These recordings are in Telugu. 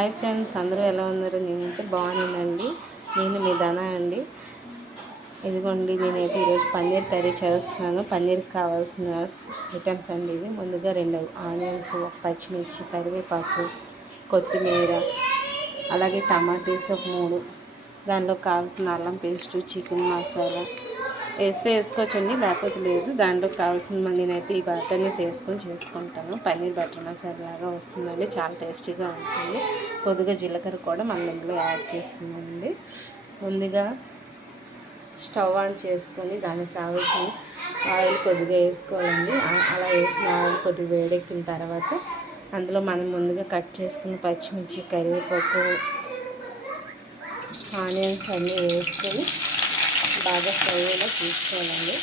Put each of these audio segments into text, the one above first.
హాయ్ ఫ్రెండ్స్, అందరూ ఎలా ఉన్నారు? నేనైతే బాగున్నానండి. నేను మీ ధన అండి. ఇదిగోండి, నేనైతే ఈరోజు పన్నీర్ కర్రీ చేస్తున్నాను. పన్నీర్కి కావాల్సిన ఐటమ్స్ అండి ఇవి. ముందుగా 2 ఆనియన్స్, 1 పచ్చిమిర్చి, కరివేపాకు, కొత్తిమీర, అలాగే టమాటీస్ 3, దానిలో కావాల్సిన అల్లం పేస్టు, చికెన్ మసాలా వేస్తే వేసుకోవచ్చండి, లేకపోతే లేదు. దాంట్లో కావాల్సిన నేనైతే ఈ బటర్నీస్ వేసుకొని చేసుకుంటాను. పన్నీర్ బటర్ మసాలా లాగా వస్తుందండి, చాలా టేస్టీగా ఉంటుంది. కొద్దిగా జీలకర్ర కూడా మనం ఇందులో యాడ్ చేస్తున్నామండి. ముందుగా స్టవ్ ఆన్ చేసుకొని దానికి కావాల్సిన ఆయిల్ కొద్దిగా వేసుకోవాలండి. అలా వేసిన ఆయిల్ కొద్దిగా వేడెక్కిన తర్వాత అందులో మనం ముందుగా కట్ చేసుకున్న పచ్చిమిర్చి, కరివేపాకు, ఆనియన్స్ అన్నీ వేసుకొని బాగా ఫ్రై అయ్యేలా చూసుకోవాలండి.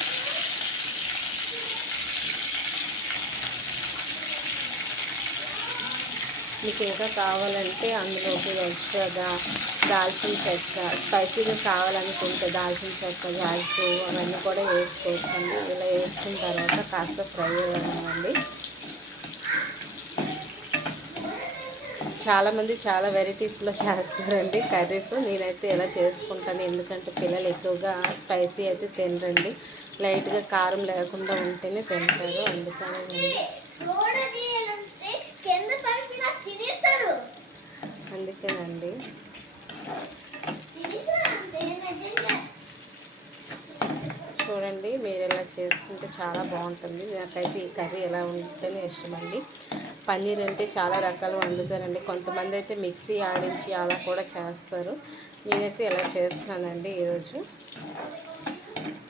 మీకు ఇంకా కావాలంటే అందులోకి ఎక్స్ట్రాగా దాల్చిన చెక్క, స్పైసీగా కావాలనుకుంటే దాల్చిన చెక్క, జాజిపూ అవన్నీ కూడా వేసుకోవచ్చండి. ఇలా వేసుకున్న తర్వాత కాస్త ఫ్రై అవ్వాలండి. చాలామంది చాలా వెరైటీస్లో చేస్తారండి కర్రీస్. నేనైతే ఇలా చేసుకుంటాను, ఎందుకంటే పిల్లలు ఎక్కువగా స్పైసీ అయితే తినరండి. లైట్గా కారం లేకుండా ఉంటేనే తింటారు, అందుకని అందుకేనండి. చూడండి, మీరు ఇలా చేసుకుంటే చాలా బాగుంటుంది. నాకైతే ఈ కర్రీ ఎలా ఉంటేనే ఇష్టమండి. పన్నీర్ అంటే చాలా రకాలు వండుతారండి. కొంతమంది అయితే మిక్సీ ఆడించి అలా కూడా చేస్తారు. నేనైతే ఇలా చేస్తున్నానండి ఈరోజు.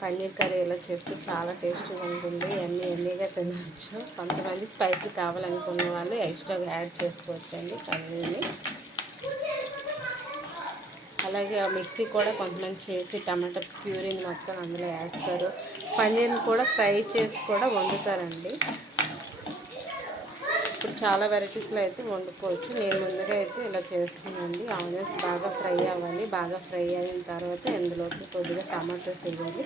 పన్నీర్ కర్రీ ఇలా చేస్తే చాలా టేస్టీగా ఉంటుంది, ఎమ్మీగా తినవచ్చు. కొంతమంది స్పైసీ కావాలనుకున్న వాళ్ళు ఎక్స్ట్రాగా యాడ్ చేసుకోవచ్చండి కర్రీని. అలాగే ఆ మిక్సీ కూడా కొంతమంది చేసి టమాటా ప్యూరీని మొత్తం అందులో వేస్తారు. పన్నీర్ని కూడా ఫ్రై చేసి కూడా వండుతారండి. ఇప్పుడు చాలా వెరైటీస్లో అయితే వండుకోవచ్చు. నేను ముందుగా అయితే ఇలా చేస్తున్నానండి. ఆనియన్స్ బాగా ఫ్రై అవ్వాలి. బాగా ఫ్రై అయిన తర్వాత ఇందులోకి కొద్దిగా టమాటోస్ వేయాలి.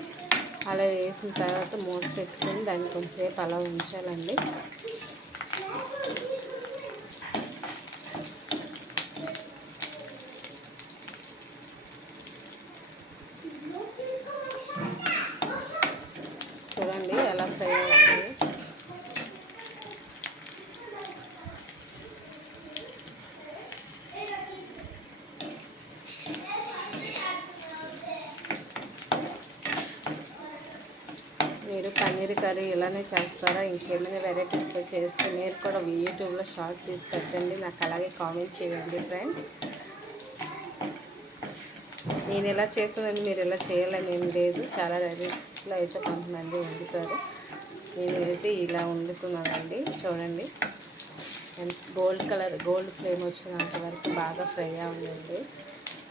అలా వేసిన తర్వాత మూత పెట్టుకొని దాన్ని కొంచెంసేపు అలా ఉంచాలండి. చూడండి ఎలా ఫ్రై అవుతుంది. మీరు పన్నీర్ కర్రీ ఇలానే చేస్తారా? ఇంకేమైనా వెరైటీస్లో చేస్తే మీరు కూడా యూట్యూబ్లో షార్ట్ తీసి పెట్టండి, నాకు అలాగే కామెంట్ చేయండి ఫ్రెండ్. నేను ఎలా చేసానని మీరు ఎలా చేయాలని ఏం లేదు. చాలా వెరైటీస్లో అయితే కొంతమంది వండుతారు. నేనైతే ఇలా వండుకున్నానండి. చూడండి, గోల్డ్ ఫ్లేమ్ వచ్చినంత వరకు బాగా ఫ్రై అవ్వండి.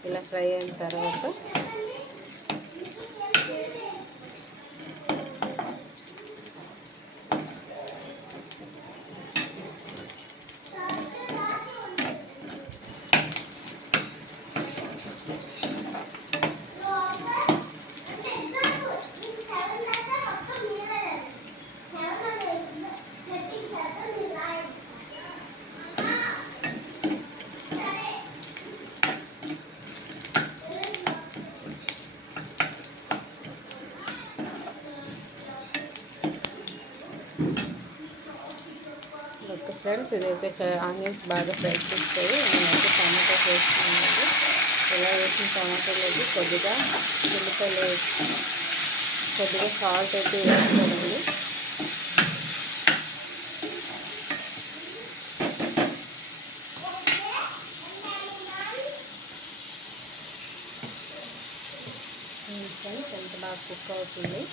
ఇలా ఫ్రై అయిన తర్వాత ఓకే ఫ్రెండ్స్, ఇదైతే ఆనియన్స్ బాగా ఫ్రై చేస్తాయి. నేనైతే టమాటోస్ వేసుకున్నాను. ఇలా వేసిన టమాటోలోకి కొద్దిగా ఉల్లిపాయలు వేసి కొద్దిగా సాల్ట్ అయితే వేసుకోండి. ఫ్రెండ్స్, ఎంత బాగా కుక్ అవుతుంది.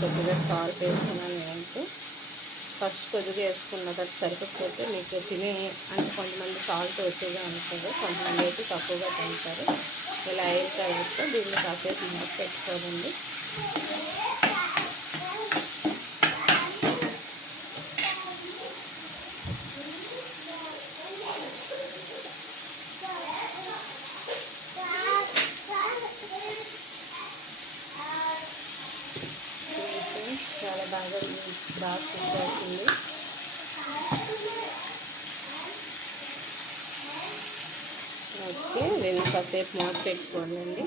కొద్దిగా సాల్ట్ వేసుకున్నాను. నేనైతే ఫస్ట్ కొద్దిగా వేసుకున్న తర్వాత సరిపోతే మీకు అంటే కొంతమంది సాల్ట్ ఎక్కువగా ఉంటుంది, కొంతమంది అయితే తక్కువగా తింటారు. ఇలా అయిన తర్వాత దీన్ని కాసేపు మూత పెట్టుకోవాలండి. బాగా కుక్ అవుతుంది. ఓకే, దీన్ని కాసేపు మూత పెట్టుకోండి.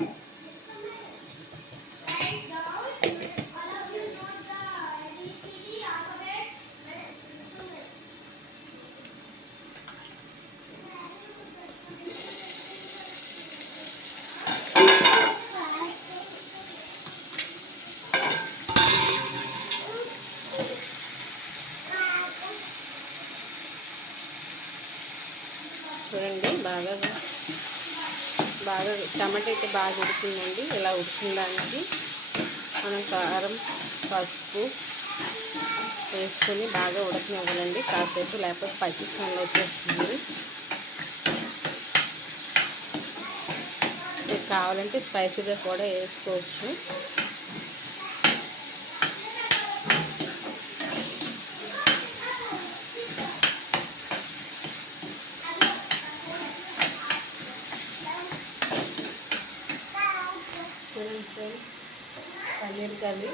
చూడండి బాగా టమాటా అయితే బాగా ఉడికిందండి. ఇలా ఉడికిన దానికి మనం కారం, పసుపు వేసుకొని బాగా ఉడకనివ్వాలండి కాసేపు, లేకపోతే పచ్చి స్మెల్ వచ్చేస్తుంది. మీరు కావాలంటే స్పైసీగా కూడా వేసుకోవచ్చు. పన్నీర్ కర్రీ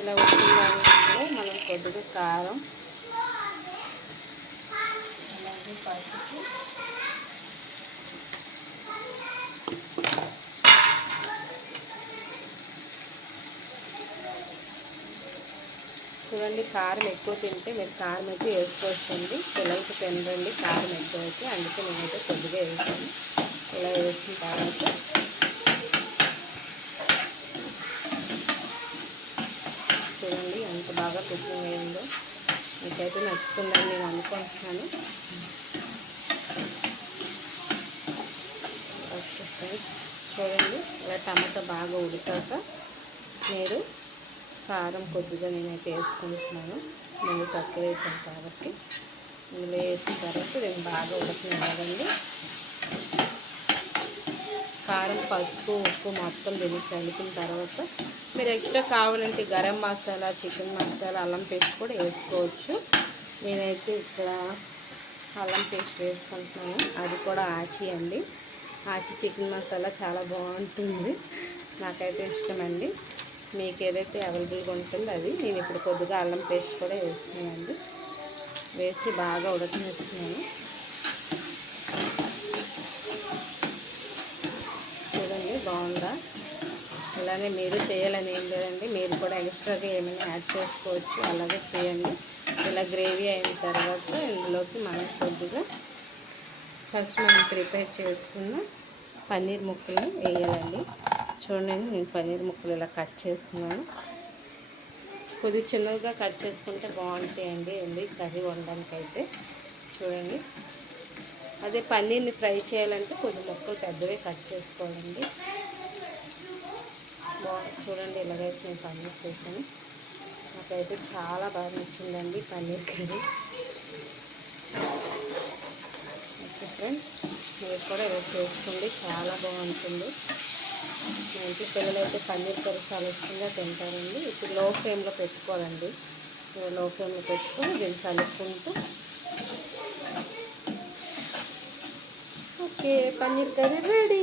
ఇలా వచ్చిన దాంట్లో మనం కొద్దిగా కారం, అలాగే పసుపు, చూడండి కారం ఎక్కువ తింటే మీరు కారం అయితే వేసుకోవచ్చండి. పిల్లలకి తినరండి కారం ఎక్కువ అయితే, అందుకే నేనైతే కొద్దిగా వేసాను. ఇలా వేసిన తర్వాత చూడండి ఎంత బాగా కుకింగ్ అయిందో. మీకైతే నచ్చుతుందని నేను అనుకుంటున్నాను. ఓకే ఫ్రెండ్స్, చూడండి ఇలా టమాటా బాగా ఉడికాక మీరు కారం కొద్దిగా నేనైతే వేసుకుంటున్నాను. ముందు తక్కువ వేసాను కాబట్టి ఇందులో వేసిన తర్వాత నేను బాగా ఉడకనివ్వాలండి. కారం, పసుపు, ఉప్పు మొత్తం దీనికి కలిపిన తర్వాత మీరు ఎక్స్ట్రా కావాలంటే గరం మసాలా, చికెన్ మసాలా, అల్లం పేస్ట్ కూడా వేసుకోవచ్చు. నేనైతే ఇక్కడ అల్లం పేస్ట్ వేసుకుంటున్నాను. అది కూడా ఆచి అండి. ఆచి చికెన్ మసాలా చాలా బాగుంటుంది, నాకైతే ఇష్టమండి. మీకు ఏదైతే అవైలబుల్గా ఉంటుందో అది. నేను ఇప్పుడు కొద్దిగా అల్లం పేస్ట్ కూడా వేస్తున్నానండి. వేసి బాగా ఉడకనిస్తున్నాను. చూడండి బాగుందా. ఇలానే మీరు చేయాలని ఏం లేదండి, మీరు కూడా ఎక్స్ట్రాగా ఏమైనా యాడ్ చేసుకోవచ్చు. అలాగే చేయండి. ఇలా గ్రేవీ అయిన తర్వాత ఇందులోకి మనం కొద్దిగా ఫస్ట్ మనం ప్రిపేర్ చేసుకున్న పన్నీర్ ముక్కలు వేయాలండి. చూడండి నేను పన్నీర్ ముక్కలు ఇలా కట్ చేసుకున్నాను. కొద్దిగా చిన్నగా కట్ చేసుకుంటే బాగుంటాయండి కర్రీ వండడానికి అయితే. చూడండి, అదే పన్నీర్ని ఫ్రై చేయాలంటే కొద్ది ముక్కలు పెద్దవే కట్ చేసుకోవాలండి. చూడండి ఇలాగైతే నేను పన్నీర్ చేశాను. నాకైతే చాలా బాగా నచ్చిందండి పన్నీర్ కర్రీ. ఓకే ఫ్రెండ్స్, మీరు కూడా ఇలా చేసుకోండి, చాలా బాగుంటుంది. మా ఇంటి పిల్లలైతే పన్నీర్ కర్రీ చాలా ఇష్టంగా తింటారండి. ఇప్పుడు లో ఫ్లేమ్లో పెట్టుకోవాలండి. లో ఫ్లేమ్లో పెట్టుకొని దీన్ని కలుపుకుంటూ ఓకే పన్నీర్ కర్రీ రెడీ.